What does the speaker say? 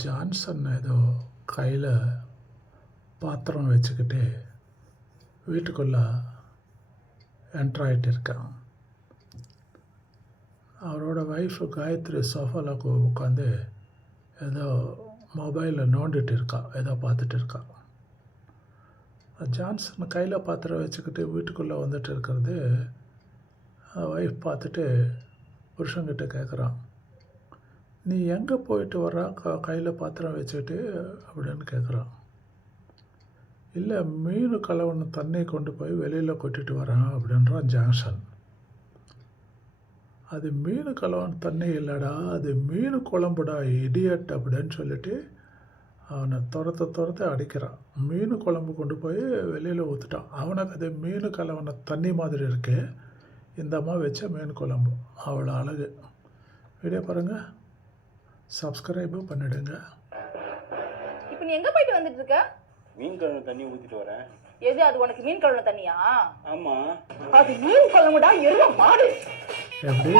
Johnson ஏதோ கையில் பாத்திரம் வச்சுக்கிட்டு வீட்டுக்குள்ளே என்ட்ராயிட்டு இருக்கான். அவரோட ஒய்ஃபு காயத்ரி சோஃபாவில் உட்காந்து ஏதோ மொபைலில் நோண்டிட்டு இருக்கா, ஏதோ பார்த்துட்டு இருக்கா. ஜான்சன் கையில் பாத்திரம் வச்சுக்கிட்டு வீட்டுக்குள்ளே வந்துட்டு இருக்கிறது ஒய்ஃப் பார்த்துட்டு புருஷன்கிட்ட கேட்குறான், நீ எங்கே போயிட்டு வர்றா கையில் பாத்திரம் வச்சுக்கிட்டு அப்படின்னு கேட்குறான். இல்லை, மீன் கலவன தண்ணி கொண்டு போய் வெளியில் கொட்டிட்டு வரான் அப்படின்றான் ஜான்சன். அது மீன் கலவன் தண்ணி இல்லைடா, அது மீன் குழம்புடா இடியட் அப்படின்னு சொல்லிட்டு அவனை துரத்த அடிக்கிறான். மீன் குழம்பு கொண்டு போய் வெளியில் ஊற்றுட்டான். அவனுக்கு அது மீன் கலவன தண்ணி மாதிரி இருக்கு. இந்த அம்மா வச்ச மீன் குழம்பு அவ்வளோ அழகு. வீடியோ பாருங்கள், சப்ஸ்கிரைபும் பண்ணிடுங்க. இப்போ நீ எங்கே போயிட்டு வந்துட்டு இருக்க? மீன் கழுவுன தண்ணி ஊற்றிட்டு வரேன். எது அது உனக்கு மீன் கழுவுன தண்ணியா? ஆமாம், அது மீன் குழம்புடா, எருவ மாடு. எப்படி